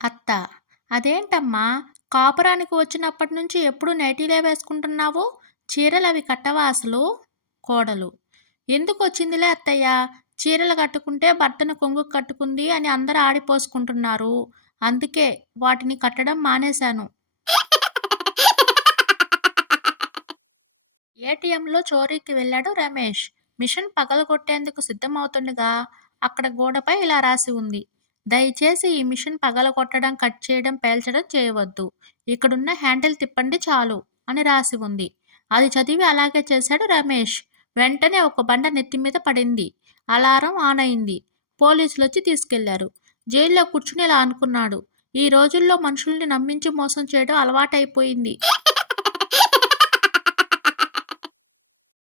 అత్త: అదేంటమ్మా, కాపురానికి వచ్చినప్పటి నుంచి ఎప్పుడూ నైటీలే వేసుకుంటున్నావు? చీరలవి కట్టవా అసలు? కోడలు: ఎందుకొచ్చిందిలే అత్తయ్య, చీరలు కట్టుకుంటే భర్తను కొంగుకు కట్టుకుంది అని అందరూ ఆడిపోసుకుంటున్నారు. అందుకే వాటిని కట్టడం మానేశాను. ఏటీఎంలో చోరీకి వెళ్ళాడు రమేష్. మిషన్ పగలగొట్టేందుకు సిద్ధమవుతుండగా అక్కడ గోడపై ఇలా రాసి ఉంది: దయచేసి ఈ మిషన్ పగలగొట్టడం, కట్ చేయడం, పేల్చడం చేయవద్దు. ఇక్కడున్న హ్యాండిల్ తిప్పండి చాలు అని రాసి ఉంది. అది చదివి అలాగే చేశాడు రమేష్. వెంటనే ఒక బండ నెత్తి మీద పడింది. అలారం ఆన్ అయింది. పోలీసులొచ్చి తీసుకెళ్లారు. జైల్లో కూర్చుని ఇలా అనుకున్నాడు: ఈ రోజుల్లో మనుషుల్ని నమ్మించి మోసం చేయడం అలవాటైపోయింది.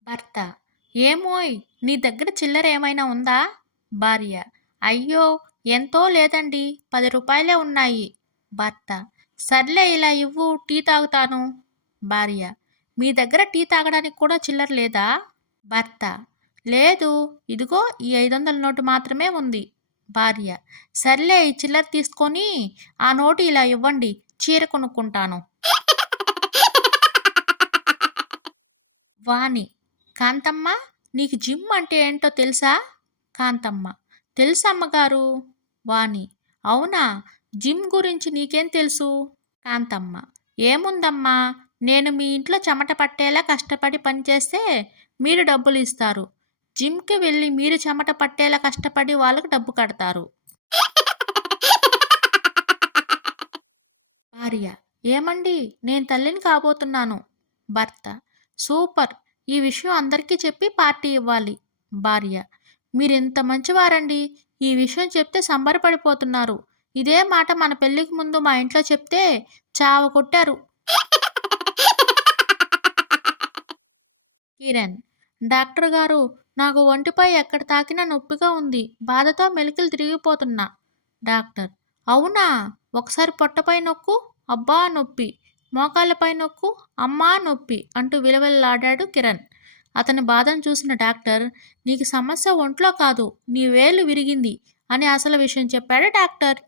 భర్త: ఏమోయ్, నీ దగ్గర చిల్లర ఏమైనా ఉందా? భార్య: అయ్యో, ఎంతో లేదండి, 10 రూపాయలే ఉన్నాయి. భర్త: సర్లే ఇలా ఇవ్వు, టీ తాగుతాను. భార్య: మీ దగ్గర టీ తాగడానికి కూడా చిల్లర లేదా? భర్త: లేదు, ఇదిగో ఈ 500 నోటు మాత్రమే ఉంది. భార్య: సర్లే ఈ చిల్లర తీసుకొని ఆ నోటు ఇలా ఇవ్వండి, చీర కొనుక్కుంటాను. వాణి: కాంతమ్మ, నీకు జిమ్ అంటే ఏంటో తెలుసా? కాంతమ్మ: తెలుసమ్మగారు. వాణి: అవునా, జిమ్ గురించి నీకేం తెలుసు? కాంతమ్మ: ఏముందమ్మా, నేను మీ ఇంట్లో చెమట పట్టేలా కష్టపడి పనిచేస్తే మీరు డబ్బులు ఇస్తారు. జిమ్కి వెళ్ళి మీరు చెమట పట్టేలా కష్టపడి వాళ్ళకు డబ్బు కడతారు. భార్య: ఏమండి, నేను తల్లిని కాబోతున్నాను. భర్త: సూపర్, ఈ విషయం అందరికీ చెప్పి పార్టీ ఇవ్వాలి. భార్య: మీరెంత మంచివారండి, ఈ విషయం చెప్తే సంబరపడిపోతున్నారు. ఇదే మాట మన పెళ్ళికి ముందు మా ఇంట్లో చెప్తే చావ కొట్టారు. కిరణ్: డాక్టర్ గారు, నాకు ఒంటిపై ఎక్కడ తాకినా నొప్పిగా ఉంది, బాధతో మెలికలు తిరిగిపోతున్నా. డాక్టర్: అవునా, ఒకసారి పొట్టపై నొక్కు, అబ్బా నొప్పి, మోకాళ్ళపై నొక్కు, అమ్మా నొప్పి అంటూ విలవిల్లాడాడు కిరణ్. అతని బాధను చూసిన డాక్టర్: నీకు సమస్య ఒంట్లో కాదు, నీ వేలు విరిగింది అని అసలు విషయం చెప్పాడు డాక్టర్.